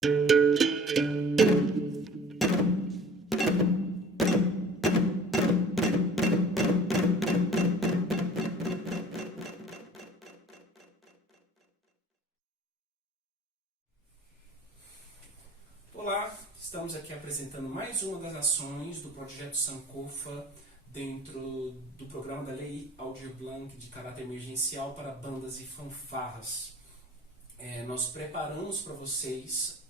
Olá, estamos aqui apresentando mais uma das ações do Projeto Sankofa dentro do programa da Lei Aldir Blanc de caráter emergencial para bandas e fanfarras. Nós preparamos para vocês,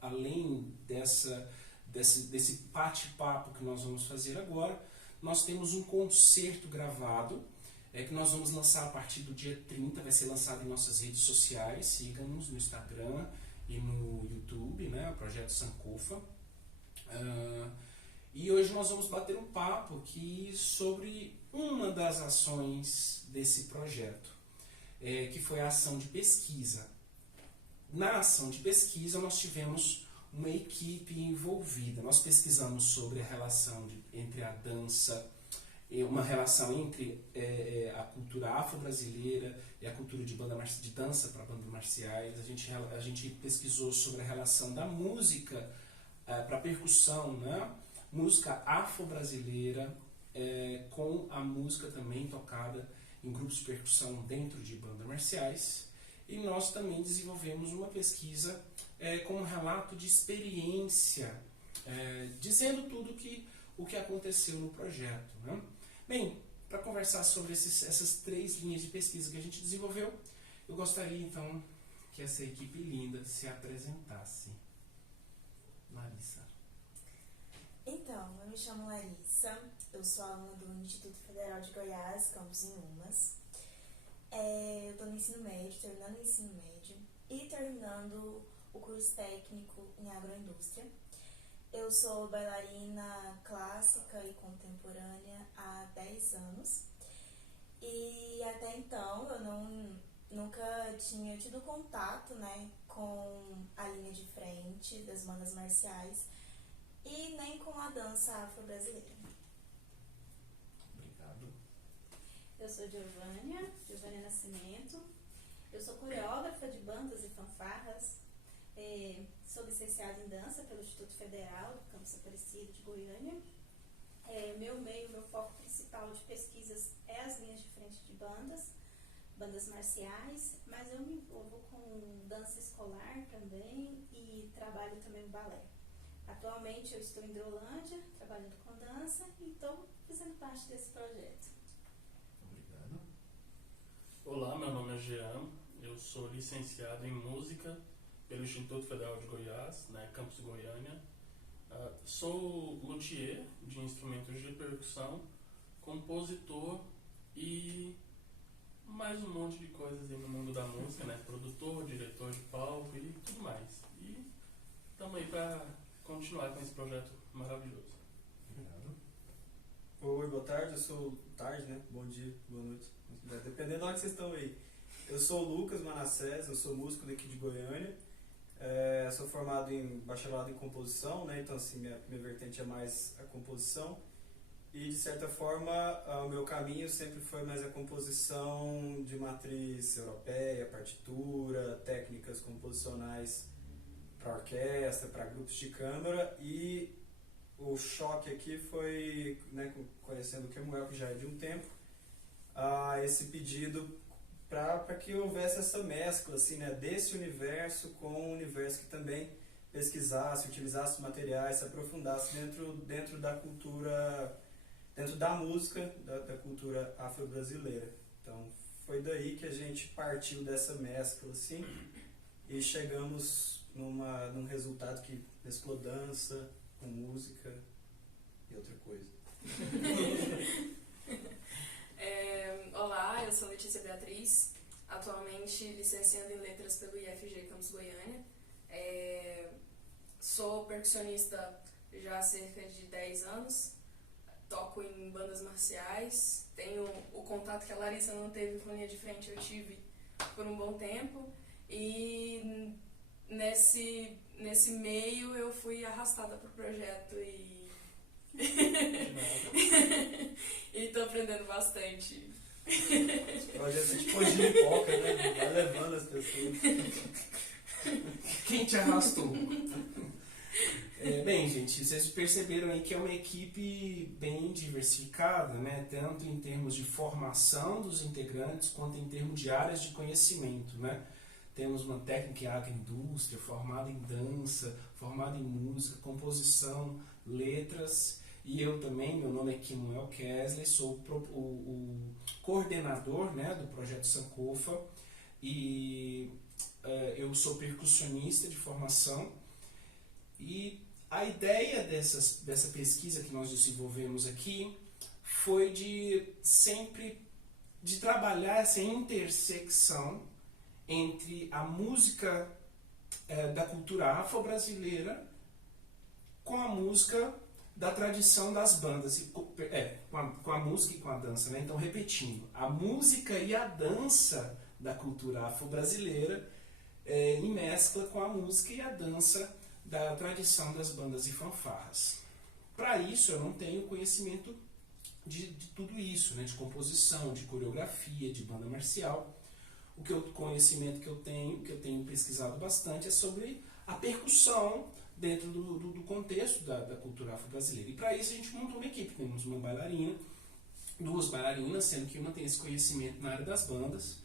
além desse bate-papo que nós vamos fazer agora, nós temos um concerto gravado que nós vamos lançar a partir do dia 30, vai ser lançado em nossas redes sociais, sigam-nos no Instagram e no YouTube, né, o Projeto Sankofa. E hoje nós vamos bater um papo aqui sobre uma das ações desse projeto, que foi a ação de pesquisa. Na ação de pesquisa nós tivemos uma equipe envolvida. Nós pesquisamos sobre a relação entre a dança, uma relação entre a cultura afro-brasileira e a cultura de dança para bandas marciais. A gente pesquisou sobre a relação da música para percussão, né? Música afro-brasileira com a música também tocada em grupos de percussão dentro de bandas marciais. E nós também desenvolvemos uma pesquisa com um relato de experiência, dizendo tudo o que aconteceu no projeto, né? Bem, para conversar sobre essas 3 linhas de pesquisa que a gente desenvolveu, eu gostaria então que essa equipe linda se apresentasse. Larissa. Então, eu me chamo Larissa, eu sou aluna do Instituto Federal de Goiás, campus em Umas. Eu estou no ensino médio, terminando o ensino médio e terminando o curso técnico em agroindústria. Eu sou bailarina clássica e contemporânea há 10 anos e até então eu nunca tinha tido contato, né, com a linha de frente das bandas marciais e nem com a dança afro-brasileira. Obrigado. Eu sou Giovânia Nascimento, eu sou coreógrafa de bandas e fanfarras, sou licenciada em dança pelo Instituto Federal do Campus Aparecido de Goiânia. Meu foco principal de pesquisas é as linhas de frente de bandas marciais, mas eu me envolvo com dança escolar também e trabalho também no balé. Atualmente eu estou em Hidrolândia, trabalhando com dança e estou fazendo parte desse projeto. Obrigado. Olá, meu nome é Jean, eu sou licenciado em música pelo Instituto Federal de Goiás, campus Goiânia. Sou luthier de instrumentos de percussão, compositor e mais um monte de coisas aí no mundo da música, produtor, diretor de palco e tudo mais. E estamos aí para continuar com esse projeto maravilhoso. Obrigado. Oi, boa tarde, eu sou tarde, bom dia, boa noite, dependendo da hora que vocês estão aí. Eu sou o Lucas Manassés, eu sou músico daqui de Goiânia, sou formado em bacharelado em composição, então assim, minha vertente é mais a composição e de certa forma o meu caminho sempre foi mais a composição de matriz europeia, partitura, técnicas composicionais para orquestra, para grupos de câmara, e o choque aqui foi, conhecendo o Kemuel, que já é de um tempo, esse pedido para que houvesse essa mescla assim, desse universo com o universo que também pesquisasse, utilizasse materiais, se aprofundasse dentro da cultura, dentro da música, da cultura afro-brasileira. Então foi daí que a gente partiu dessa mescla assim, e chegamos num resultado que mesclou dança com música e outra coisa. Olá, eu sou Letícia Beatriz, atualmente licenciando em Letras pelo IFG Campus Goiânia. Sou percussionista já há cerca de 10 anos, toco em bandas marciais, tenho o contato que a Larissa não teve com linha de frente, eu tive por um bom tempo, e nesse meio eu fui arrastada pro projeto e e tô aprendendo bastante. Esse projeto é tipo de pipoca, vai levando as pessoas. Quem te arrastou? Bem, gente, vocês perceberam aí que é uma equipe bem diversificada, né? Tanto em termos de formação dos integrantes, quanto em termos de áreas de conhecimento, né? Temos uma técnica em agroindústria, formada em dança, formada em música, composição, letras, e eu também, meu nome é Kimuel Kesley, sou o coordenador, né, do projeto Sankofa, e eu sou percussionista de formação, e a ideia dessa pesquisa que nós desenvolvemos aqui foi de trabalhar essa intersecção entre a música da cultura afro-brasileira com a música da tradição das bandas, com a música e com a dança, né? Então, repetindo, a música e a dança da cultura afro-brasileira em mescla com a música e a dança da tradição das bandas e fanfarras. Para isso, eu não tenho conhecimento de tudo isso, né? De composição, de coreografia, de banda marcial. O conhecimento que eu tenho pesquisado bastante, é sobre a percussão dentro do contexto da cultura afro-brasileira. E para isso a gente montou uma equipe. Temos uma bailarina, 2 bailarinas, sendo que uma tem esse conhecimento na área das bandas,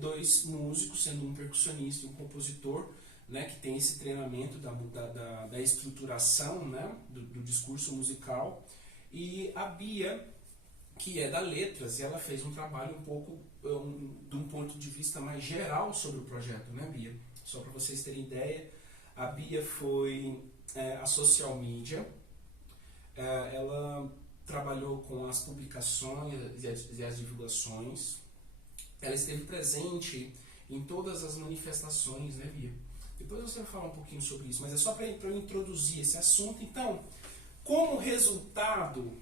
2 músicos, sendo um percussionista e um compositor, né, que tem esse treinamento da estruturação, né, do discurso musical, e a Bia, que é da Letras, e ela fez um trabalho um pouco de um ponto de vista mais geral sobre o projeto, né, Bia? Só para vocês terem ideia, a Bia foi a social media, ela trabalhou com as publicações e as divulgações, ela esteve presente em todas as manifestações, né, Bia? Depois você vai falar um pouquinho sobre isso, mas é só para eu introduzir esse assunto. Então, como resultado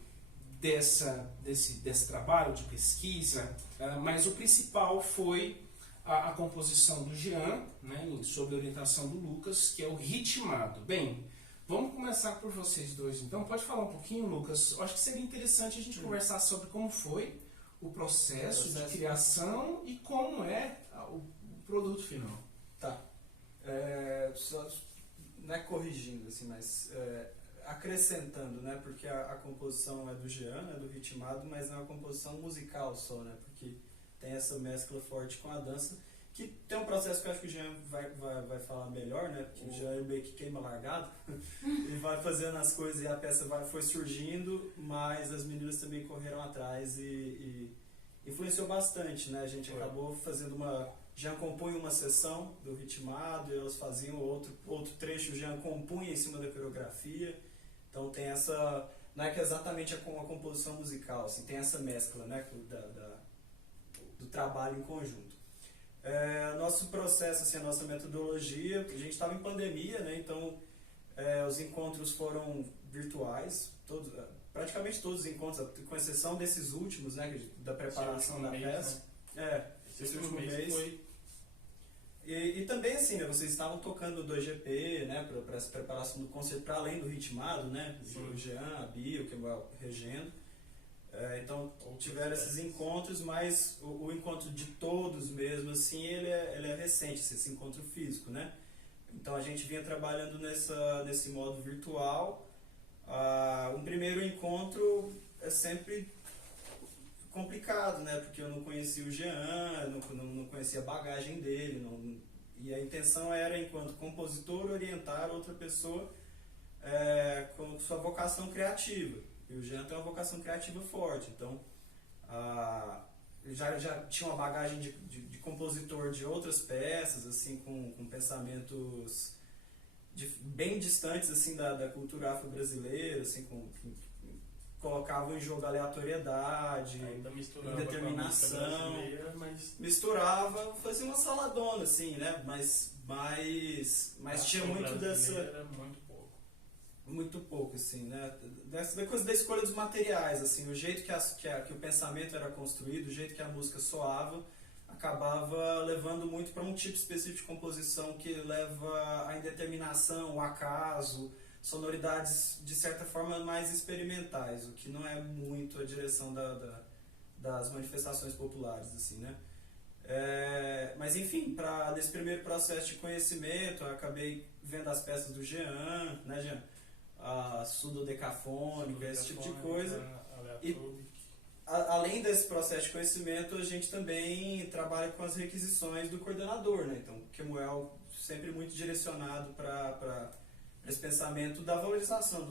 desse trabalho de pesquisa, mas o principal foi a composição do Jean, né, sob a orientação do Lucas, que é o ritmado. Bem, vamos começar por vocês dois, então. Pode falar um pouquinho, Lucas? Eu acho que seria interessante a gente conversar sobre como foi o processo de criação e como é o produto final. Tá. Só, não é corrigindo, assim, mas acrescentando, né? Porque a composição é do Jean, é do ritmado, mas não é uma composição musical só, né? Porque tem essa mescla forte com a dança, que tem um processo que eu acho que o Jean vai falar melhor, né? Porque o Jean meio que queima largado, ele vai fazendo as coisas e a peça foi surgindo, mas as meninas também correram atrás e influenciou bastante, né? A gente acabou fazendo Jean compunha uma sessão do ritmado, e elas faziam outro trecho, o Jean compunha em cima da coreografia, então tem essa, não é que exatamente uma composição musical, assim, tem essa mescla, né, do trabalho em conjunto. Nosso processo, assim, a nossa metodologia, a gente estava em pandemia, né, então os encontros foram virtuais, praticamente todos os encontros, com exceção desses últimos, né, da preparação da peça. Né? Esse último mês foi. E também, assim, né, vocês estavam tocando 2GP, né, para essa preparação do concerto, para além do ritmado, né, o Jean, a Bia, o Kemuel regendo. Então tiveram esses encontros, mas o encontro de todos mesmo, assim, ele é recente, esse encontro físico, né? Então a gente vinha trabalhando nesse modo virtual. Um primeiro encontro é sempre complicado, né? Porque eu não conhecia o Jean, não conhecia a bagagem dele, e a intenção era, enquanto compositor, orientar outra pessoa com sua vocação criativa. E o Jean tem uma vocação criativa forte, então já tinha uma bagagem de compositor de outras peças, assim, com pensamentos bem distantes, assim, da cultura afro-brasileira, assim, colocavam em jogo aleatoriedade, indeterminação, mas misturava, fazia uma saladona, assim, né? Mas tinha muito dessa... Era muito pouco, assim, né? Dessa coisa da escolha dos materiais, assim, o jeito que o pensamento era construído, o jeito que a música soava, acabava levando muito para um tipo específico de composição que leva à indeterminação, ao acaso, sonoridades de certa forma mais experimentais, o que não é muito a direção das manifestações populares, assim, né? Mas enfim, nesse primeiro processo de conhecimento, eu acabei vendo as peças do Jean, né, Jean? A sudodecafônica, esse tipo de coisa. E além desse processo de conhecimento, a gente também trabalha com as requisições do coordenador, né? Então, o Kemuel sempre muito direcionado para esse pensamento da valorização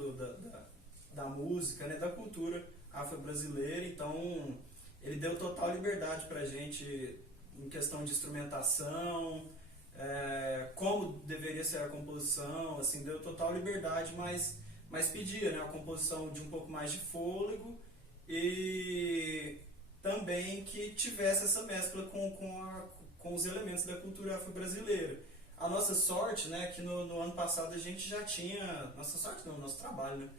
da música, né? Da cultura afro-brasileira. Então, ele deu total liberdade para a gente em questão de instrumentação, como deveria ser a composição, assim, deu total liberdade, mas pedia, né? A composição de um pouco mais de fôlego, e também que tivesse essa mescla com os elementos da cultura afro-brasileira. A nossa sorte, né, que no ano passado a gente já tinha... Nossa sorte não, nosso trabalho, né?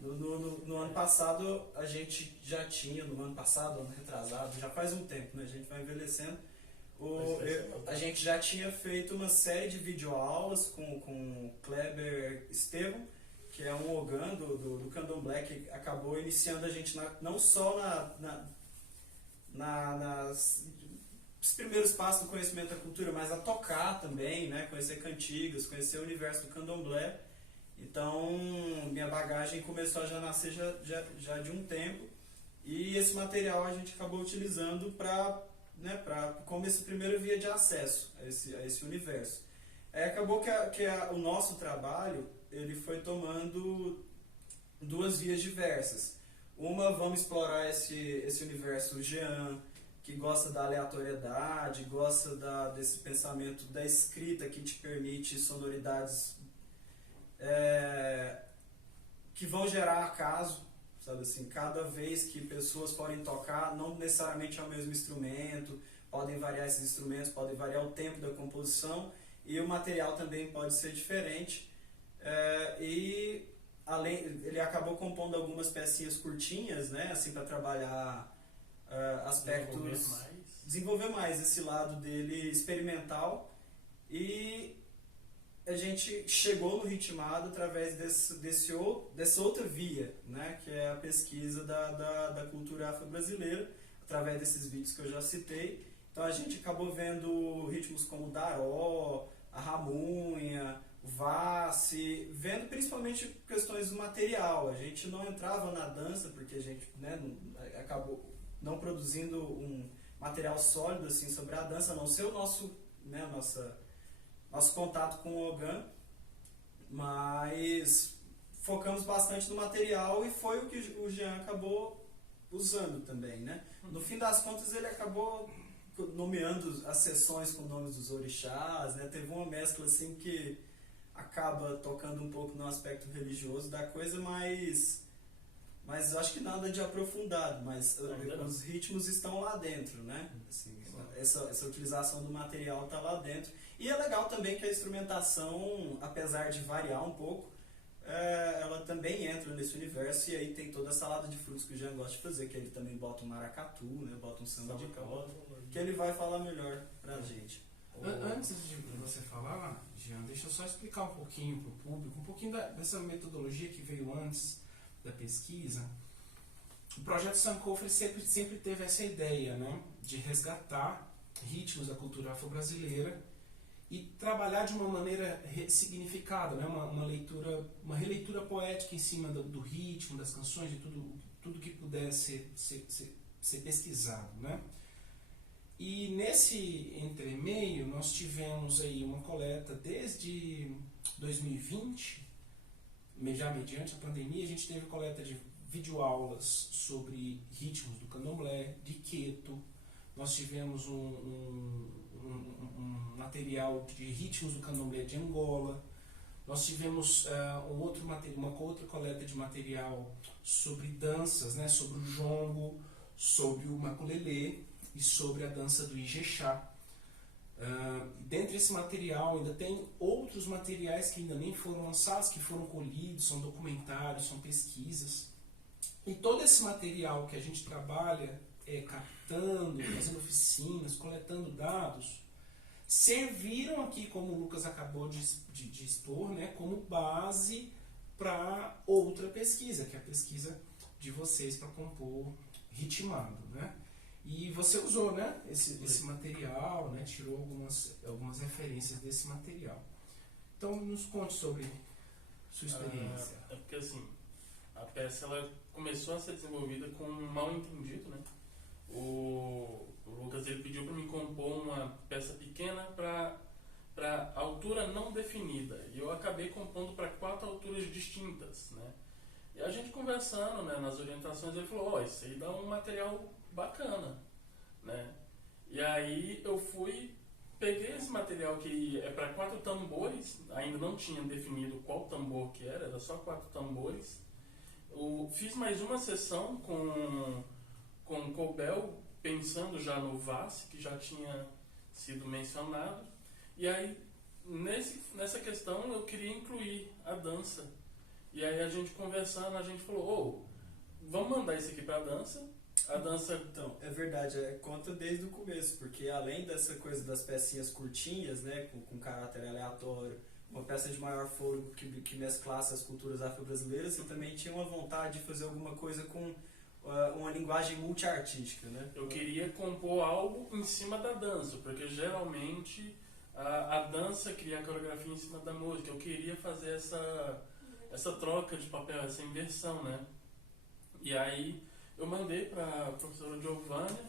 No ano passado a gente já tinha, ano retrasado, já faz um tempo, né? A gente vai envelhecendo. A gente já tinha feito uma série de videoaulas com Kleber Estevam, que é um Ogan do Candomblé, que acabou iniciando a gente não só nos primeiros passos do conhecimento da cultura, mas a tocar também, né? Conhecer cantigas, conhecer o universo do Candomblé. Então, minha bagagem começou a já nascer já de um tempo, e esse material a gente acabou utilizando como essa primeira via de acesso a esse universo. Acabou que o nosso trabalho ele foi tomando duas vias diversas. Uma, vamos explorar esse universo Jean, que gosta da aleatoriedade, gosta desse pensamento da escrita que te permite sonoridades que vão gerar acaso, sabe assim, cada vez que pessoas forem tocar, não necessariamente é o mesmo instrumento, podem variar esses instrumentos, podem variar o tempo da composição, e o material também pode ser diferente. E ele acabou compondo algumas pecinhas curtinhas, né, assim, para trabalhar aspectos, desenvolver mais esse lado dele experimental, e a gente chegou no ritmado através dessa outra via, né, que é a pesquisa da cultura afro-brasileira, através desses vídeos que eu já citei. Então a gente acabou vendo ritmos como o daró, a ramunha, o vasse, vendo principalmente questões do material. A gente não entrava na dança porque a gente, né, acabou não produzindo um material sólido assim sobre a dança, a não ser o nosso contato com o Ogan, mas focamos bastante no material, e foi o que o Jean acabou usando também, né? No fim das contas, ele acabou nomeando as sessões com nomes dos orixás, né? Teve uma mescla assim que acaba tocando um pouco no aspecto religioso da coisa, mas acho que nada de aprofundado, mas os ritmos estão lá dentro, né? Assim, essa utilização do material está lá dentro. E é legal também que a instrumentação, apesar de variar um pouco, ela também entra nesse universo, e aí tem toda a salada de frutos que o Jean gosta de fazer, que ele também bota um maracatu, né? Bota um samba de corda, que ele vai falar melhor pra gente. Antes de você falar, Jean, deixa eu só explicar um pouquinho para o público, um pouquinho dessa metodologia que veio antes da pesquisa. O projeto Sankofa sempre teve essa ideia, né, de resgatar ritmos da cultura afro-brasileira e trabalhar de uma maneira significada, né, uma releitura poética em cima do ritmo, das canções, de tudo que pudesse ser pesquisado, né? E nesse entremeio nós tivemos aí uma coleta desde 2020, já mediante a pandemia, a gente teve coleta de videoaulas sobre ritmos do candomblé, de Queto. Nós tivemos um material de ritmos do candomblé de Angola. Nós tivemos uma outra coleta de material sobre danças, né, sobre o jongo, sobre o maculelê e sobre a dança do Ijexá. Dentro desse material ainda tem outros materiais que ainda nem foram lançados, que foram colhidos, são documentários, são pesquisas. E todo esse material que a gente trabalha captando, fazendo oficinas, coletando dados, serviram aqui, como o Lucas acabou de expor, né, como base para outra pesquisa, que é a pesquisa de vocês para compor ritmado, né? E você usou, né, esse material, né, tirou algumas referências desse material. Então, nos conte sobre sua experiência. É porque assim, a peça ela começou a ser desenvolvida com um mal entendido, né? O Lucas ele pediu para mim compor uma peça pequena para altura não definida. E eu acabei compondo para 4 alturas distintas, né? E a gente conversando, né, nas orientações, ele falou, isso aí dá um material bacana, né? E aí eu peguei esse material que é para 4 tambores, ainda não tinha definido qual tambor que era só 4 tambores. Fiz mais uma sessão com Cobel, pensando já no VAS, que já tinha sido mencionado. E aí, nessa questão, eu queria incluir a dança. E aí a gente conversando, a gente falou, vamos mandar isso aqui pra dança. A dança... Então, é verdade, conta desde o começo, porque além dessa coisa das pecinhas curtinhas, né, com caráter aleatório, uma peça de maior fôlego que mesclasse as culturas afro-brasileiras, você também tinha uma vontade de fazer alguma coisa com uma linguagem multiartística, né? Eu queria compor algo em cima da dança, porque geralmente a dança cria a coreografia em cima da música. Eu queria fazer essa troca de papel, essa inversão, né? E aí eu mandei para a professora Giovânia,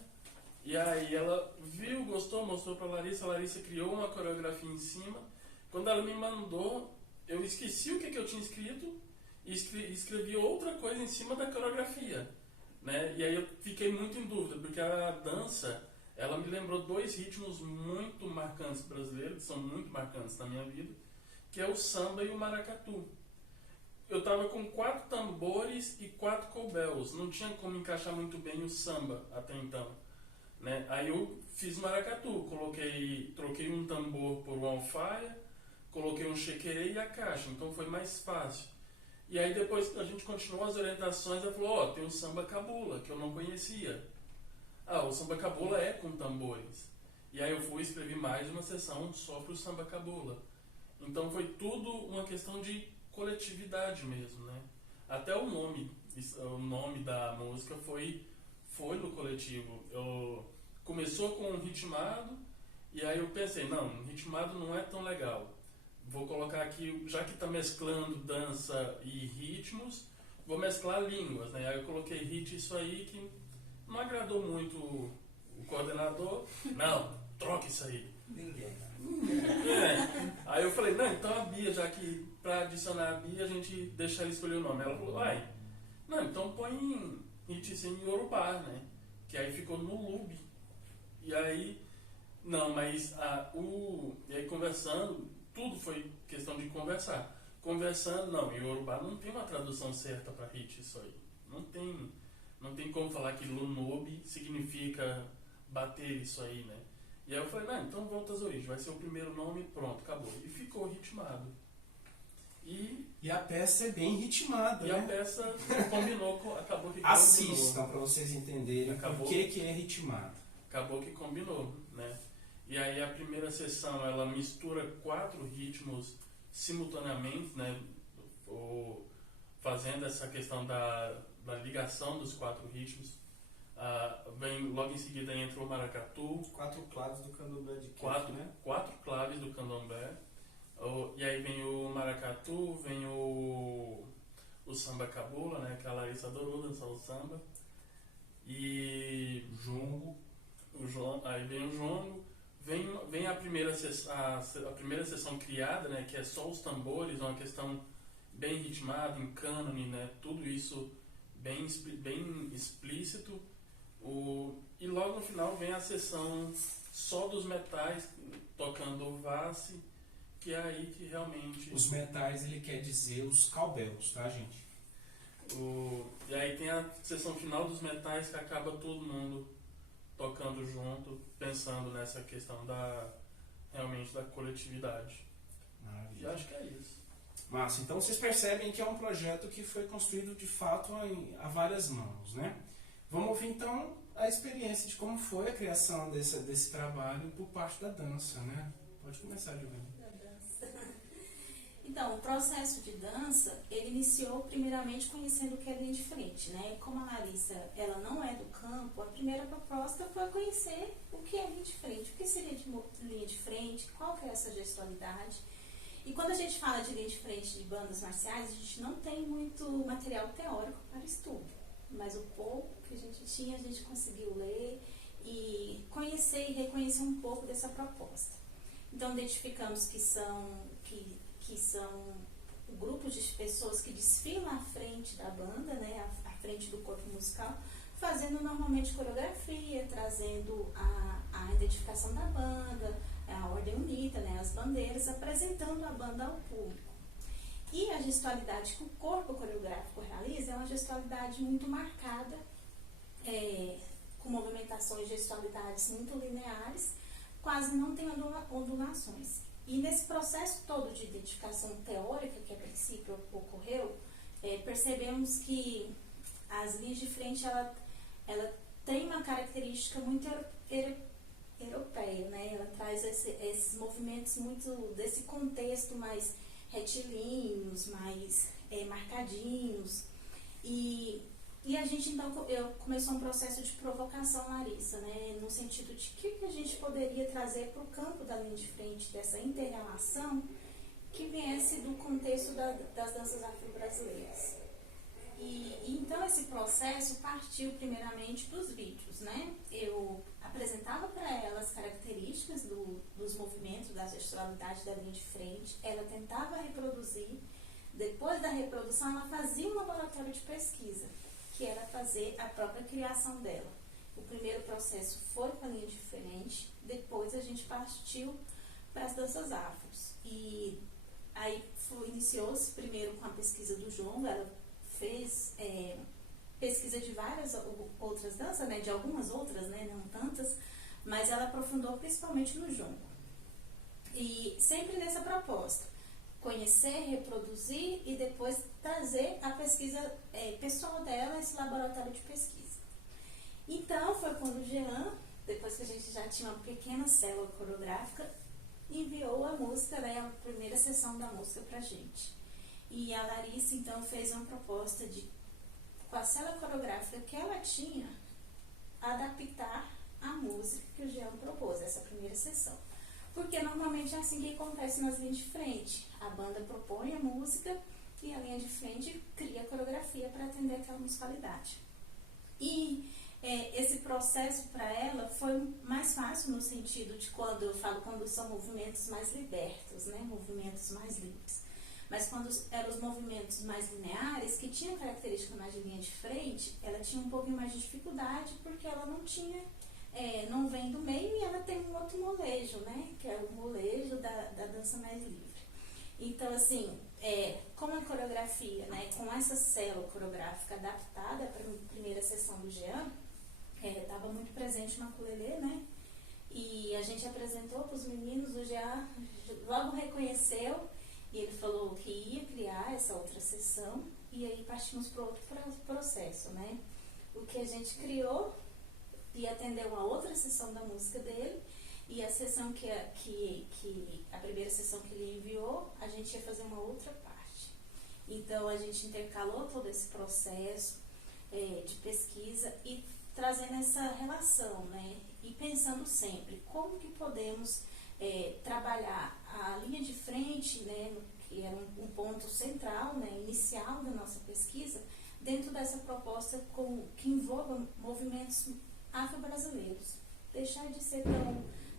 e aí ela viu, gostou, mostrou para a Larissa criou uma coreografia em cima. Quando ela me mandou, eu esqueci o que eu tinha escrito e escrevi outra coisa em cima da coreografia, né? E aí eu fiquei muito em dúvida, porque a dança, ela me lembrou 2 ritmos muito marcantes brasileiros, que são muito marcantes na minha vida, que é o samba e o maracatu. Eu estava com 4 tambores e 4 cobels, não tinha como encaixar muito bem o samba até então, né? Aí eu fiz maracatu, troquei um tambor por um alfaia, coloquei um chequerê e a caixa, então foi mais fácil. E aí depois a gente continuou as orientações, ela falou, tem o samba cabula, que eu não conhecia. O samba cabula é com tambores. E aí eu escrevi mais uma sessão só para o samba cabula. Então foi tudo uma questão de coletividade mesmo, né? Até o nome da música foi no coletivo. Começou com um ritmado, e aí eu pensei, não, ritmado não é tão legal. Vou colocar aqui, já que está mesclando dança e ritmos, vou mesclar línguas, né? Aí eu coloquei hit, isso aí que não agradou muito o coordenador. Não, troca isso aí. Ninguém. Aí eu falei, não, então a Bia, já que para adicionar a Bia a gente deixa ela escolher o nome. Ela falou, não, então põe hit sem Yorubá, né? Que aí ficou no Lube. E aí, não, mas e aí conversando, tudo foi questão de conversar. Conversando, não, Yorubá não tem uma tradução certa para hit isso aí. Não tem como falar que Lunobi significa bater isso aí, né? E aí eu falei, não, então volta às origens, vai ser o primeiro nome, pronto, acabou. E ficou ritmado. E a peça é bem ritmada, né? E a peça acabou que assistam para vocês entenderem por que é ritmado. Acabou que combinou, né? E aí a primeira sessão, ela mistura 4 ritmos simultaneamente, né? Fazendo essa questão da ligação dos 4 ritmos. Logo em seguida entra o maracatu. 4 claves do candomblé de Queto, né? 4 claves do candomblé. E aí vem o maracatu, vem o samba cabula, né? Que a Larissa adorou dançar o samba. E aí vem o jongo. Vem a primeira sessão criada, né? Que é só os tambores, uma questão bem ritmada, em cânone, né? Tudo isso bem explícito. E logo no final vem a sessão só dos metais, tocando o VAS, que é aí que realmente... Os metais, ele quer dizer os cowbells, tá, gente? E aí tem a sessão final dos metais, que acaba todo mundo tocando junto, pensando nessa questão realmente da coletividade. Maravilha. E acho que é isso. Massa, então vocês percebem que é um projeto que foi construído de fato a várias mãos, né? Vamos ouvir então a experiência de como foi a criação desse trabalho por parte da dança, né? Pode começar, Giovanni. Da dança. Então, o processo de dança, ele iniciou primeiramente conhecendo o que é linha de frente, né? Como a Larissa, ela não é do campo, a primeira proposta foi conhecer o que é linha de frente, o que seria linha de frente, qual que é essa gestualidade. E quando a gente fala de linha de frente de bandas marciais, a gente não tem muito material teórico para estudo, mas o pouco que a gente tinha, a gente conseguiu ler e conhecer e reconhecer um pouco dessa proposta. Então, identificamos que são grupos de pessoas que desfilam à frente da banda, né, à frente do corpo musical, fazendo normalmente coreografia, trazendo a identificação da banda, a ordem unida, né, as bandeiras, apresentando a banda ao público. E a gestualidade que o corpo coreográfico realiza é uma gestualidade muito marcada, com movimentações e gestualidades muito lineares, quase não tem ondulações. E nesse processo todo de identificação teórica que a princípio ocorreu, percebemos que as linhas de frente ela tem uma característica muito europeia, né? Ela traz esses movimentos muito desse contexto mais retilíneos, mais marcadinhos. E a gente então começou um processo de provocação, Larissa, né, no sentido de que a gente poderia trazer para o campo da linha de frente dessa inter-relação que viesse do contexto das danças afro-brasileiras. E então esse processo partiu primeiramente dos vídeos, né? Eu apresentava para ela as características dos movimentos, da gestualidade da linha de frente, ela tentava reproduzir, depois da reprodução ela fazia um laboratório de pesquisa, que era fazer a própria criação dela. O primeiro processo foi com a linha de frente, depois a gente partiu para as danças afros. E aí iniciou-se primeiro com a pesquisa do jongo, ela fez pesquisa de várias outras danças, né, de algumas outras, né, não tantas, mas ela aprofundou principalmente no jongo. E sempre nessa proposta, conhecer, reproduzir e depois trazer a pesquisa pessoal dela, esse laboratório de pesquisa. Então, foi quando o Jean, depois que a gente já tinha uma pequena célula coreográfica, enviou a música, né, a primeira sessão da música pra gente. E a Larissa, então, fez uma proposta de, com a célula coreográfica que ela tinha, adaptar a música que o Jean propôs, essa primeira sessão. Porque normalmente é assim que acontece nas linhas de frente. A banda propõe a música e a linha de frente cria a coreografia para atender aquela musicalidade. E esse processo para ela foi mais fácil no sentido de quando são movimentos mais libertos, né? Movimentos mais livres. Mas quando eram os movimentos mais lineares, que tinham característica mais de linha de frente, ela tinha um pouquinho mais de dificuldade porque ela não tinha... não vem do meio e ela tem um outro molejo, né? Que é o molejo da dança mais livre. Então, assim, como a coreografia, né? Com essa célula coreográfica adaptada para a primeira sessão do Jean, estava muito presente o ukulele, né? E a gente apresentou para os meninos, o Jean logo reconheceu e ele falou que ia criar essa outra sessão e aí partimos para outro processo, né? O que a gente criou e atendeu uma outra sessão da música dele, e a sessão a primeira sessão que ele enviou, a gente ia fazer uma outra parte. Então a gente intercalou todo esse processo de pesquisa e trazendo essa relação, né? E pensando sempre como que podemos trabalhar a linha de frente, né? Que era um ponto central, né? Inicial da nossa pesquisa, dentro dessa proposta que envolva movimentos afro-brasileiros.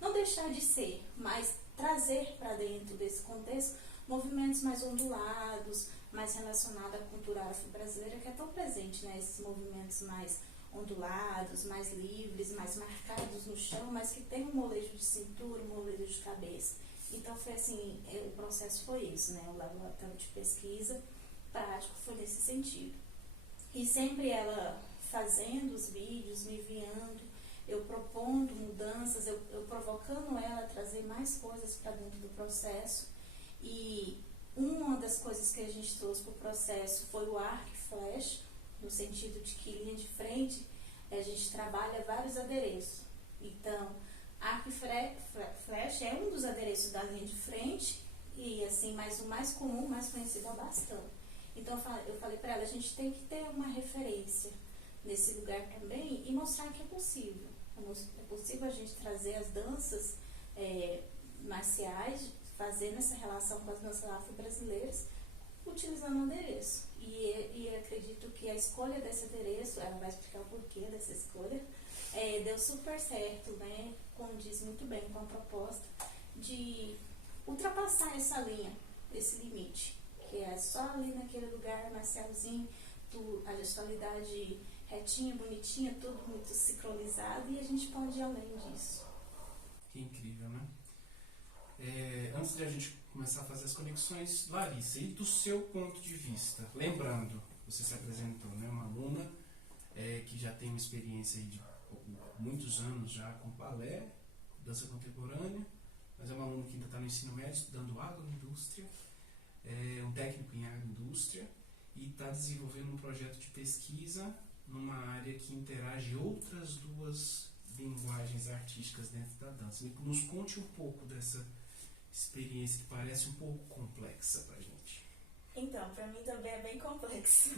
Não deixar de ser, mas trazer para dentro desse contexto movimentos mais ondulados, mais relacionados à cultura afro-brasileira, que é tão presente, né? Esses movimentos mais ondulados, mais livres, mais marcados no chão, mas que tem um molejo de cintura, um molejo de cabeça. Então foi assim, o processo foi isso, né? O laboratório de pesquisa prático foi nesse sentido. E sempre ela fazendo os vídeos, me enviando, eu propondo mudanças, eu provocando ela a trazer mais coisas para dentro do processo. E uma das coisas que a gente trouxe para o processo foi o arco e flash, no sentido de que linha de frente a gente trabalha vários adereços. Então, arco e flash é um dos adereços da linha de frente e assim, mas o mais comum, o mais conhecido é o bastão. Então eu falei para ela, a gente tem que ter uma referência nesse lugar também e mostrar que é possível. É possível a gente trazer as danças marciais, fazendo essa relação com as danças afro-brasileiras, utilizando o adereço. E acredito que a escolha desse adereço, ela vai explicar o porquê dessa escolha, deu super certo, né? Condiz muito bem com a proposta de ultrapassar essa linha, esse limite, que é só ali naquele lugar marcialzinho, a gestualidade retinha, bonitinha, tudo muito sincronizado, e a gente pode ir além disso. Que incrível, né? Antes de a gente começar a fazer as conexões, Larissa, e do seu ponto de vista, lembrando, você se apresentou, né, uma aluna que já tem uma experiência aí de muitos anos já com balé, dança contemporânea, mas é uma aluna que ainda está no ensino médio, estudando agroindústria, um técnico em agroindústria, e está desenvolvendo um projeto de pesquisa numa área que interage outras duas linguagens artísticas dentro da dança. Nos conte um pouco dessa experiência que parece um pouco complexa pra gente. Então, pra mim também é bem complexo,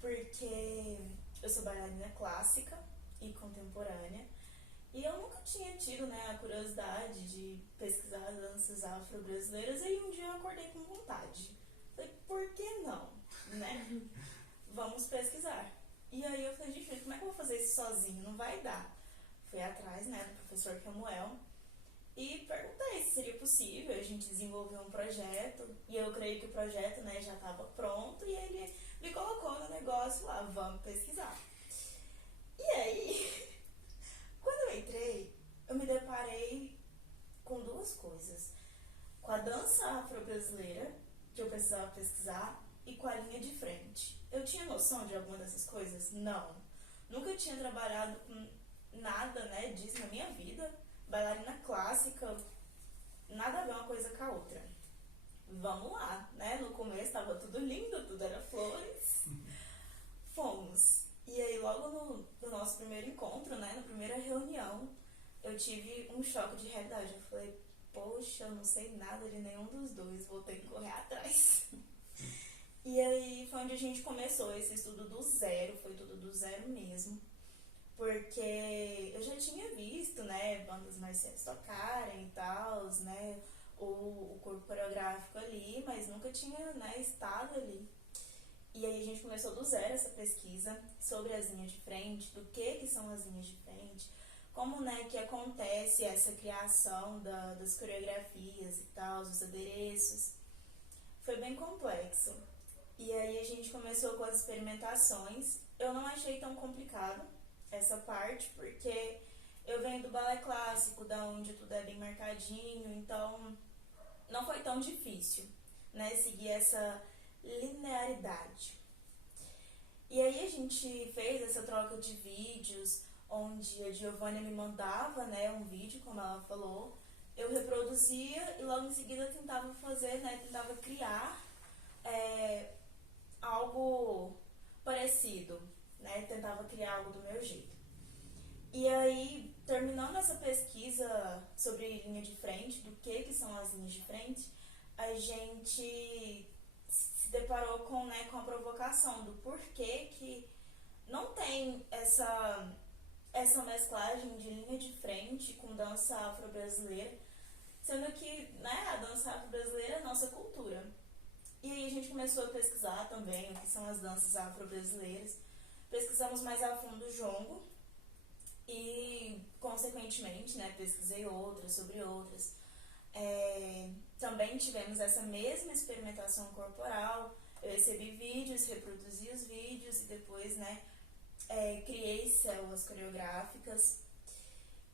porque eu sou bailarina clássica e contemporânea, e eu nunca tinha tido, né, a curiosidade de pesquisar danças afro-brasileiras, e um dia eu acordei com vontade. Falei, por que não, né? Vamos pesquisar. E aí eu falei, gente, como é que eu vou fazer isso sozinho? Não vai dar. Fui atrás, né, do professor Samuel e perguntei se seria possível a gente desenvolver um projeto. E eu creio que o projeto, né, já estava pronto, e ele me colocou no negócio lá, vamos pesquisar. E aí, quando eu entrei, eu me deparei com duas coisas. Com a dança afro-brasileira, que eu precisava pesquisar, e com a linha de frente. Eu tinha noção de alguma dessas coisas? Não. Nunca tinha trabalhado com nada, né, disso na minha vida. Bailarina clássica, nada a ver uma coisa com a outra. Vamos lá, né? No começo tava tudo lindo, tudo era flores. Fomos. E aí logo no nosso primeiro encontro, né, na primeira reunião, eu tive um choque de realidade. Eu falei, poxa, eu não sei nada de nenhum dos dois, vou ter que correr atrás. E aí foi onde a gente começou esse estudo do zero, foi tudo do zero mesmo. Porque eu já tinha visto, né, bandas marciais tocarem e tal, né, o corpo coreográfico ali, mas nunca tinha, né, estado ali. E aí a gente começou do zero essa pesquisa sobre as linhas de frente, do que são as linhas de frente, como, né, que acontece essa criação das coreografias e tal, os adereços. Foi bem complexo. E aí a gente começou com as experimentações. Eu não achei tão complicado essa parte, porque eu venho do balé clássico, da onde tudo é bem marcadinho, então não foi tão difícil, né, seguir essa linearidade. E aí a gente fez essa troca de vídeos, onde a Giovânia me mandava, né, um vídeo, como ela falou, eu reproduzia e logo em seguida tentava fazer, né, tentava criar algo parecido, né, tentava criar algo do meu jeito. E aí, terminando essa pesquisa sobre linha de frente, do que são as linhas de frente, a gente se deparou com, né, com a provocação do porquê que não tem essa mesclagem de linha de frente com dança afro-brasileira, sendo que, né, a dança afro-brasileira é a nossa cultura. E aí a gente começou a pesquisar também o que são as danças afro-brasileiras. Pesquisamos mais a fundo o jongo e, consequentemente, né, pesquisei outras sobre outras. Também tivemos essa mesma experimentação corporal. Eu recebi vídeos, reproduzi os vídeos e depois, né, criei células coreográficas.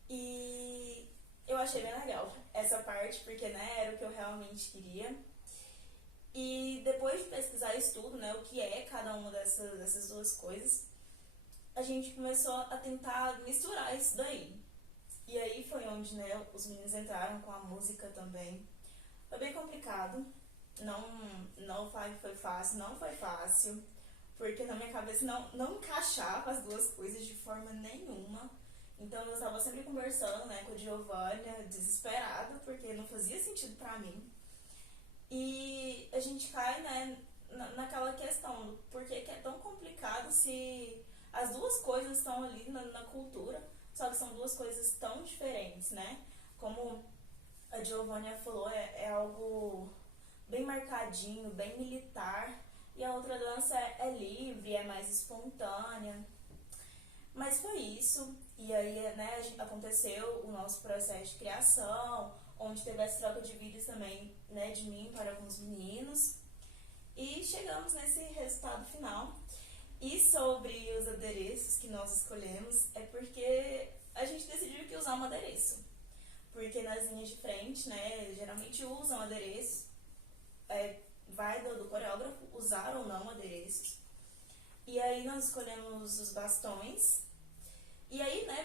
E eu achei bem legal essa parte, porque, né, era o que eu realmente queria. E depois de pesquisar isso tudo, né, o que é cada uma dessas duas coisas, a gente começou a tentar misturar isso daí. E aí foi onde, né, os meninos entraram com a música também. Foi bem complicado, não foi fácil, não foi fácil, porque na minha cabeça não encaixava as duas coisas de forma nenhuma. Então eu estava sempre conversando, né, com a Giovânia, desesperada, porque não fazia sentido pra mim. E a gente cai, né, naquela questão do porquê que é tão complicado se as duas coisas estão ali na cultura, só que são duas coisas tão diferentes, né? Como a Giovanna falou, é algo bem marcadinho, bem militar, e a outra dança é livre, é mais espontânea. Mas foi isso, e aí, né, aconteceu o nosso processo de criação, onde teve essa troca de vídeos também, né, de mim para alguns meninos, e chegamos nesse resultado final. E sobre os adereços que nós escolhemos, é porque a gente decidiu que usar um adereço. Porque nas linhas de frente, né, geralmente usam adereços, vai do coreógrafo usar ou não adereços. E aí nós escolhemos os bastões. E aí, né,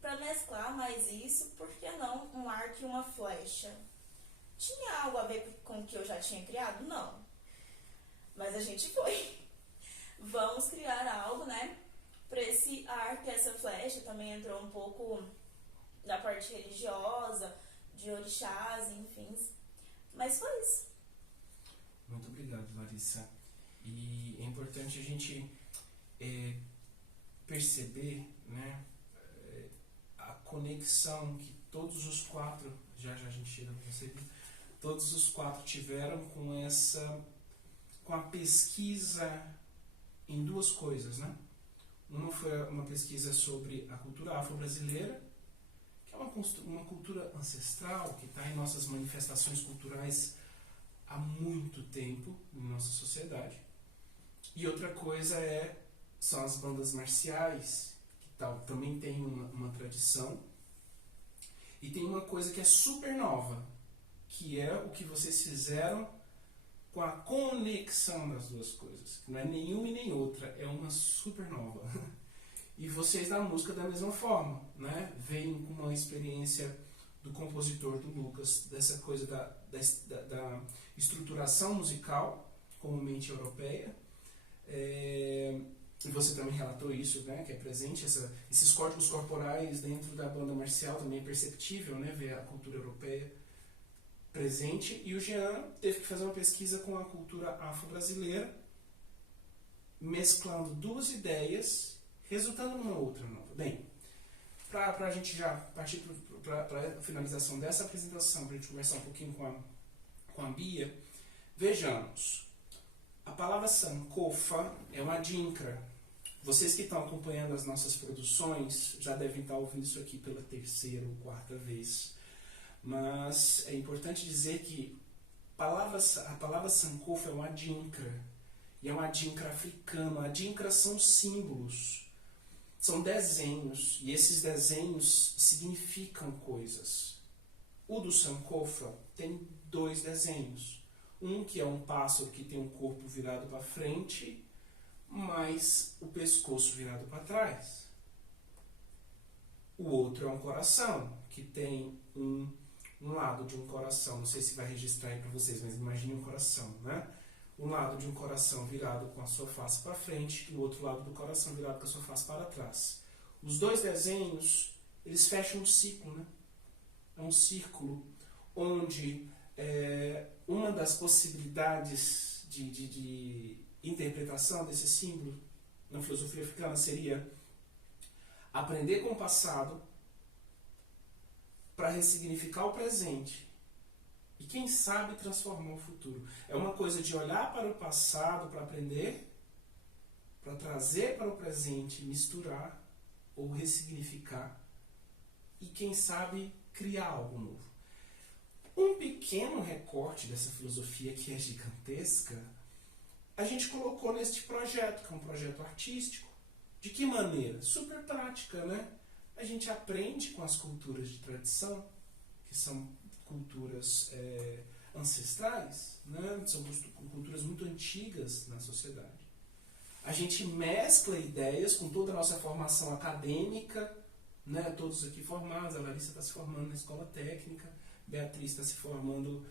pra mesclar mais isso, por que não um arco e uma flecha? Tinha algo a ver com o que eu já tinha criado? Não. Mas a gente foi. Vamos criar algo, né, pra esse arco e essa flecha. Também entrou um pouco da parte religiosa, de orixás, enfim. Mas foi isso. Muito obrigado, Larissa. E é importante a gente perceber, né, a conexão que todos os quatro, já a gente chega para você, todos os quatro tiveram com a pesquisa em duas coisas, né? Uma foi uma pesquisa sobre a cultura afro-brasileira, que é uma cultura ancestral, que está em nossas manifestações culturais há muito tempo na nossa sociedade. E outra coisa são as bandas marciais, que também tem uma tradição. E tem uma coisa que é super nova, que é o que vocês fizeram com a conexão das duas coisas. Não é nenhuma e nem outra, é uma super nova. E vocês da música da mesma forma, né? Vêm com uma experiência do compositor, do Lucas, dessa coisa da estruturação musical, comumente europeia. E você também relatou isso, né? Que é presente, esses códigos corporais dentro da banda marcial também é perceptível, né? Ver a cultura europeia presente. E o Jean teve que fazer uma pesquisa com a cultura afro-brasileira, mesclando duas ideias, resultando numa outra nova. Bem, para a gente já partir para a finalização dessa apresentação, para a gente conversar um pouquinho com a Bia, vejamos. A palavra Sankofa é uma adinkra. Vocês que estão acompanhando as nossas produções já devem estar ouvindo isso aqui pela terceira ou quarta vez. Mas é importante dizer que a palavra Sankofa é uma adinkra. E é uma adinkra africana. Adinkras são símbolos. São desenhos. E esses desenhos significam coisas. O do Sankofa tem 2 desenhos. Um que é um pássaro que tem um corpo virado para frente, mas o pescoço virado para trás. O outro é um coração, que tem um lado de um coração, não sei se vai registrar aí para vocês, mas imagine um coração, né? Um lado de um coração virado com a sua face para frente e o outro lado do coração virado com a sua face para trás. Os 2 desenhos, eles fecham um ciclo, né? É um círculo onde uma das possibilidades de interpretação desse símbolo na filosofia africana seria aprender com o passado para ressignificar o presente e, quem sabe, transformar o futuro. É uma coisa de olhar para o passado para aprender, para trazer para o presente, misturar ou ressignificar e, quem sabe, criar algo novo. Um pequeno recorte dessa filosofia que é gigantesca, a gente colocou neste projeto, que é um projeto artístico. De que maneira? Super prática, né? A gente aprende com as culturas de tradição, que são culturas ancestrais, né? São culturas muito antigas na sociedade. A gente mescla ideias com toda a nossa formação acadêmica, né? Todos aqui formados, a Larissa está se formando na escola técnica, Beatriz está se formando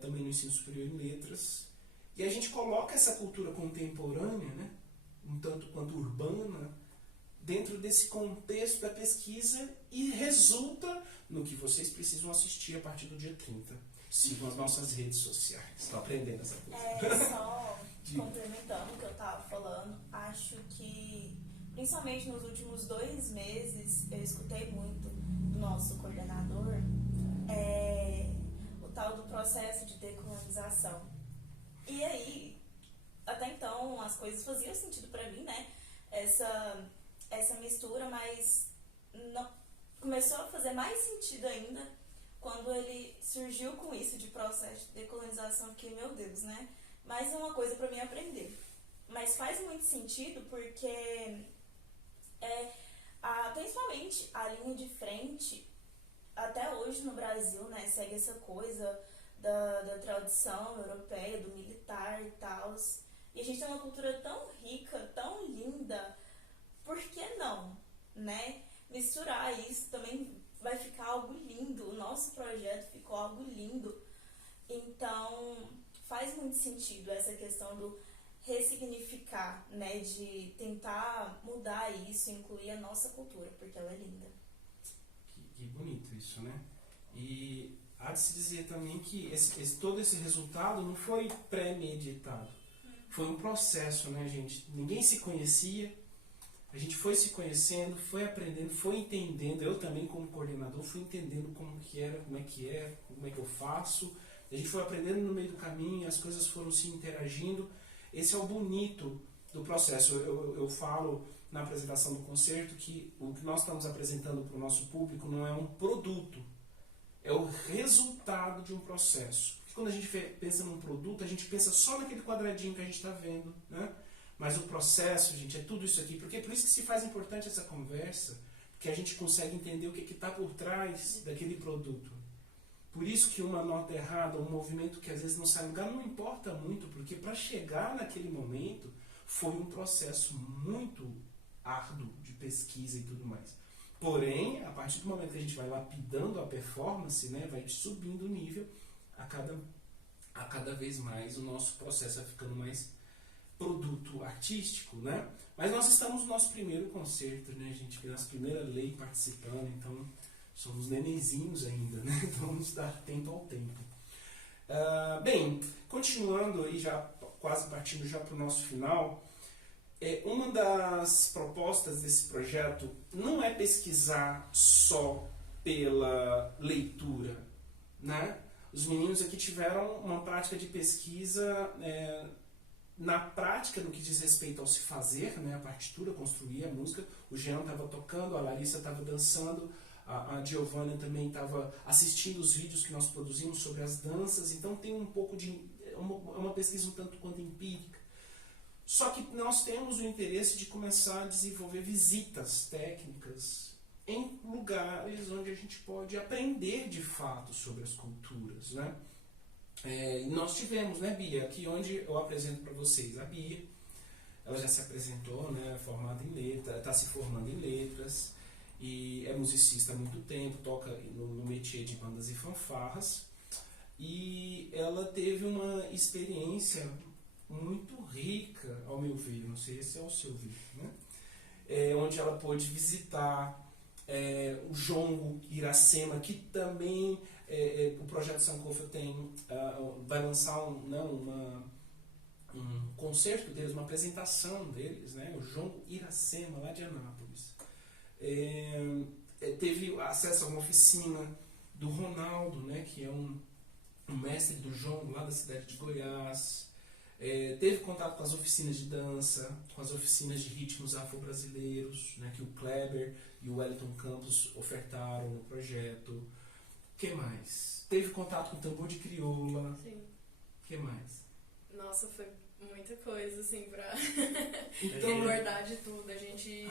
também no ensino superior em letras. E a gente coloca essa cultura contemporânea, né, um tanto quanto urbana, dentro desse contexto da pesquisa e resulta no que vocês precisam assistir a partir do dia 30. Sigam as nossas redes sociais. Estou aprendendo essa coisa. Só complementando o que eu tava falando, acho que, principalmente nos últimos 2 meses, eu escutei muito do nosso coordenador o tal do processo de decolonização. E aí, até então, as coisas faziam sentido pra mim, né? Essa mistura, mas não, começou a fazer mais sentido ainda quando ele surgiu com isso de processo de decolonização, que, meu Deus, né? Mais uma coisa pra mim aprender. Mas faz muito sentido porque, principalmente, a linha de frente, até hoje no Brasil, né, segue essa coisa da tradição europeia, do militar e tal. E a gente tem uma cultura tão rica, tão linda, por que não, né? Misturar isso também vai ficar algo lindo. O nosso projeto ficou algo lindo. Então, faz muito sentido essa questão do ressignificar, né? De tentar mudar isso, incluir a nossa cultura, porque ela é linda. Que bonito isso, né? E há de se dizer também que todo esse resultado não foi pré-meditado. Foi um processo, né, gente? Ninguém se conhecia. A gente foi se conhecendo, foi aprendendo, foi entendendo. Eu também, como coordenador, fui entendendo como que era, como é que eu faço. A gente foi aprendendo no meio do caminho, as coisas foram se interagindo. Esse é o bonito do processo. Eu falo na apresentação do concerto que o que nós estamos apresentando para o nosso público não é um produto, é o resultado de um processo. Porque quando a gente pensa num produto, a gente pensa só naquele quadradinho que a gente está vendo, né? Mas o processo, gente, é tudo isso aqui. Porque é por isso que se faz importante essa conversa, porque a gente consegue entender o que está por trás daquele produto. Por isso que uma nota errada, um movimento que às vezes não sai do lugar, não importa muito, porque para chegar naquele momento foi um processo muito árduo de pesquisa e tudo mais. Porém, a partir do momento que a gente vai lapidando a performance, né, vai subindo o nível, a cada vez mais o nosso processo vai ficando mais produto artístico, né? Mas nós estamos no nosso primeiro concerto, né, gente? Nossa primeira lei participando, então somos nenenzinhos ainda, né? Então vamos dar tempo ao tempo. Bem, continuando aí, já quase partindo já para o nosso final, uma das propostas desse projeto não é pesquisar só pela leitura, né? Os meninos aqui tiveram uma prática de pesquisa na prática no que diz respeito ao se fazer, né? A partitura, construir a música. O Jean estava tocando, a Larissa estava dançando, a Giovânia também estava assistindo os vídeos que nós produzimos sobre as danças. Então tem um pouco de uma pesquisa um tanto quanto empírica. Só que nós temos o interesse de começar a desenvolver visitas técnicas em lugares onde a gente pode aprender de fato sobre as culturas, né? E nós tivemos, né, Bia, aqui onde eu apresento para vocês a Bia. Ela já se apresentou, né, formada em letras, está se formando em letras e é musicista há muito tempo, toca no métier de bandas e fanfarras. E ela teve uma experiência muito rica, ao meu ver, não sei se é o seu ver, né? Onde ela pôde visitar o Jongo Iracema, que também o projeto Sankofa vai lançar um concerto deles, uma apresentação deles, né? O Jongo Iracema, lá de Anápolis. Teve acesso a uma oficina do Ronaldo, né? Que é um mestre do jongo lá da cidade de Goiás. Teve contato com as oficinas de dança, com as oficinas de ritmos afro-brasileiros, né, que o Kleber e o Wellington Campos ofertaram no projeto. O que mais? Teve contato com o tambor de crioula. Sim. O que mais? Nossa, foi muita coisa, assim, pra Então, abordar de tudo. A gente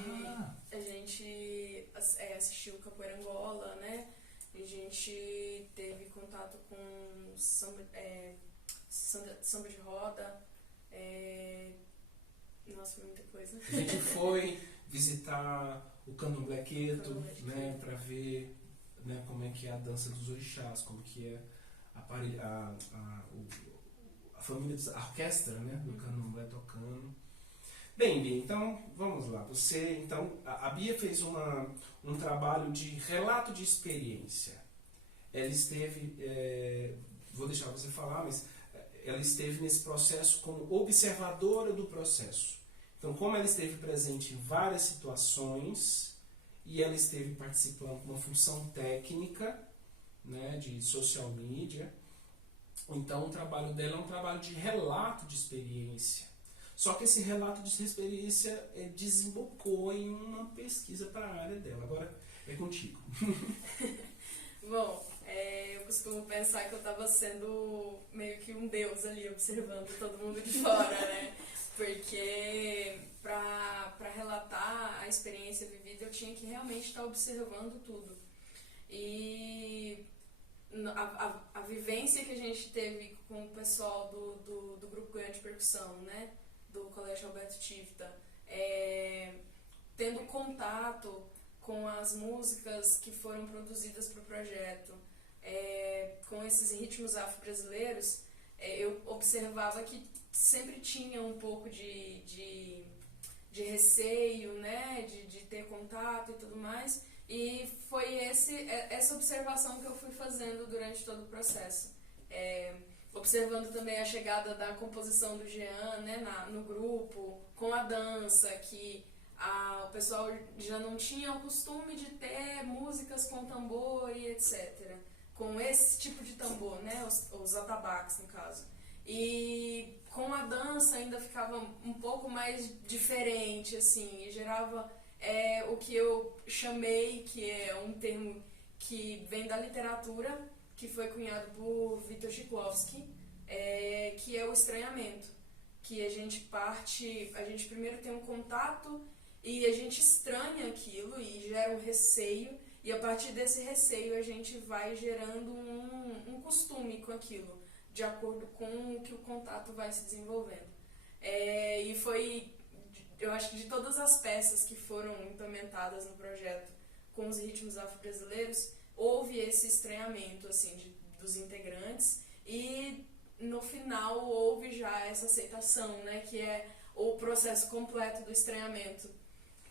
assistiu Capoeira Angola, né? A gente teve contato com samba de roda. Nossa, foi muita coisa. a gente foi visitar o Candomblé Queto, né, para ver, né, como é que é a dança dos orixás, como que é a família, a orquestra, né, do Candomblé tocando. Bem, Bia, então vamos lá. A Bia fez um trabalho de relato de experiência. Ela esteve, vou deixar você falar, mas ela esteve nesse processo como observadora do processo. Então, como ela esteve presente em várias situações e ela esteve participando com uma função técnica, né, de social media, então o trabalho dela é um trabalho de relato de experiência. Só que esse relato de experiência desembocou em uma pesquisa para a área dela. Agora é contigo. Bom, eu costumo pensar que eu estava sendo meio que um deus ali, observando todo mundo de fora, né? Porque para relatar a experiência vivida eu tinha que realmente estar observando tudo. E a vivência que a gente teve com o pessoal do Grupo Goiano de Percussão, né? Do Colégio Alberto Tivita, tendo contato com as músicas que foram produzidas para o projeto, com esses ritmos afro-brasileiros, eu observava que sempre tinha um pouco de receio, né, de ter contato e tudo mais, e foi essa observação que eu fui fazendo durante todo o processo. Observando também a chegada da composição do Jean, né, no grupo, com a dança, que o pessoal já não tinha o costume de ter músicas com tambor e etc. Com esse tipo de tambor, né, os atabaques no caso. E com a dança ainda ficava um pouco mais diferente, assim, e gerava o que eu chamei, que é um termo que vem da literatura, que foi cunhado por Viktor Shklovsky, que é o estranhamento, que a gente primeiro tem um contato e a gente estranha aquilo e gera um receio, e a partir desse receio a gente vai gerando um costume com aquilo, de acordo com o que o contato vai se desenvolvendo. E foi, eu acho que de todas as peças que foram implementadas no projeto com os ritmos afro-brasileiros, houve esse estranhamento assim, dos integrantes, e no final houve já essa aceitação, né, que é o processo completo do estranhamento,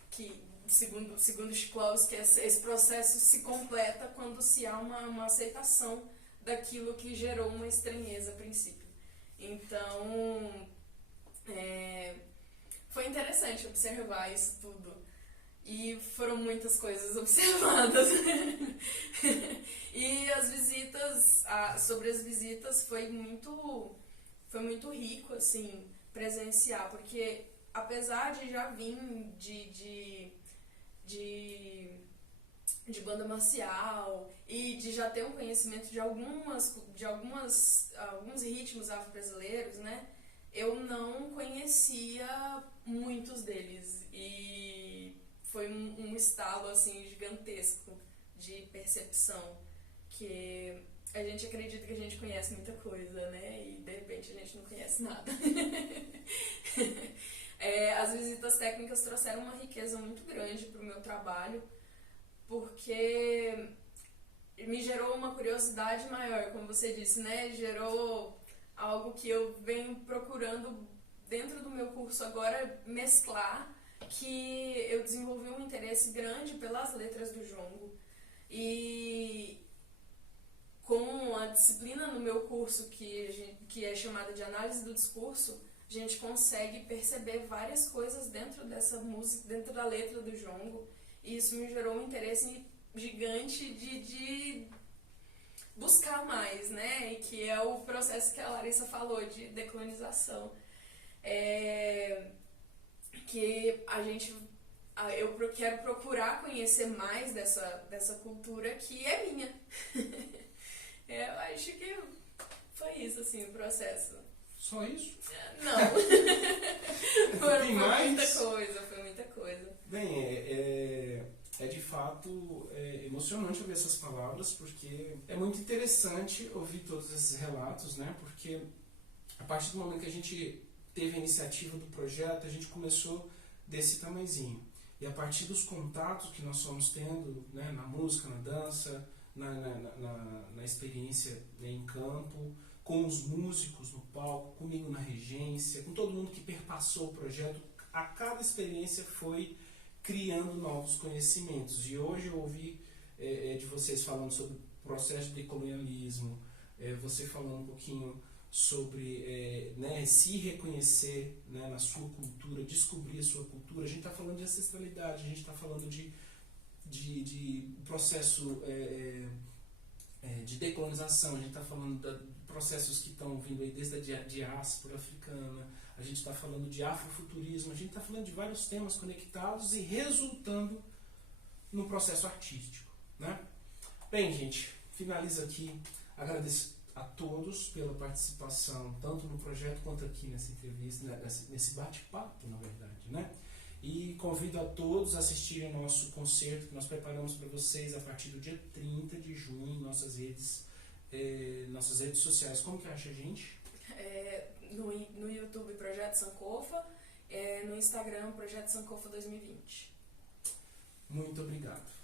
que segundo Shklovsky, esse processo se completa quando se há uma aceitação daquilo que gerou uma estranheza a princípio. Então, foi interessante observar isso tudo. E foram muitas coisas observadas. E as visitas, sobre as visitas foi muito rico, assim, presenciar, porque apesar de já vir de banda marcial e de já ter um conhecimento de alguns ritmos afro-brasileiros, né, eu não conhecia muitos deles, e foi um estalo assim gigantesco de percepção, que a gente acredita que a gente conhece muita coisa, né, e de repente a gente não conhece nada. As visitas técnicas trouxeram uma riqueza muito grande para o meu trabalho, porque me gerou uma curiosidade maior, como você disse, né? Gerou algo que eu venho procurando dentro do meu curso agora mesclar, que eu desenvolvi um interesse grande pelas letras do jongo, e com a disciplina no meu curso que é chamada de análise do discurso, a gente consegue perceber várias coisas dentro dessa música, dentro da letra do jongo, e isso me gerou um interesse gigante de buscar mais, né? E que é o processo que a Larissa falou de decolonização. Que eu quero procurar conhecer mais dessa cultura que é minha. Eu acho que foi isso, assim, o processo. Só isso? Não. Foi muita coisa. Bem, é de fato emocionante ouvir essas palavras, porque é muito interessante ouvir todos esses relatos, né? Porque a partir do momento que a gente teve a iniciativa do projeto, a gente começou desse tamanhozinho. E a partir dos contatos que nós fomos tendo, né, na música, na dança, na experiência, né, em campo, com os músicos no palco, comigo na regência, com todo mundo que perpassou o projeto, a cada experiência foi criando novos conhecimentos. E hoje eu ouvi de vocês falando sobre o processo de decolonialismo, você falando um pouquinho sobre se reconhecer, né, na sua cultura, descobrir a sua cultura. A gente está falando de ancestralidade, a gente está falando de processo de decolonização, a gente está falando de processos que estão vindo aí desde a diáspora africana, a gente está falando de afrofuturismo, a gente está falando de vários temas conectados e resultando no processo artístico, né? Bem, gente, finalizo aqui. Agradeço a todos pela participação, tanto no projeto quanto aqui nessa entrevista, nesse bate-papo, na verdade, né? E convido a todos a assistirem ao nosso concerto que nós preparamos para vocês a partir do dia 30 de junho em nossas redes sociais. Como que acha a gente? No YouTube, Projeto Sankofa, no Instagram, Projeto Sankofa 2020. Muito obrigado.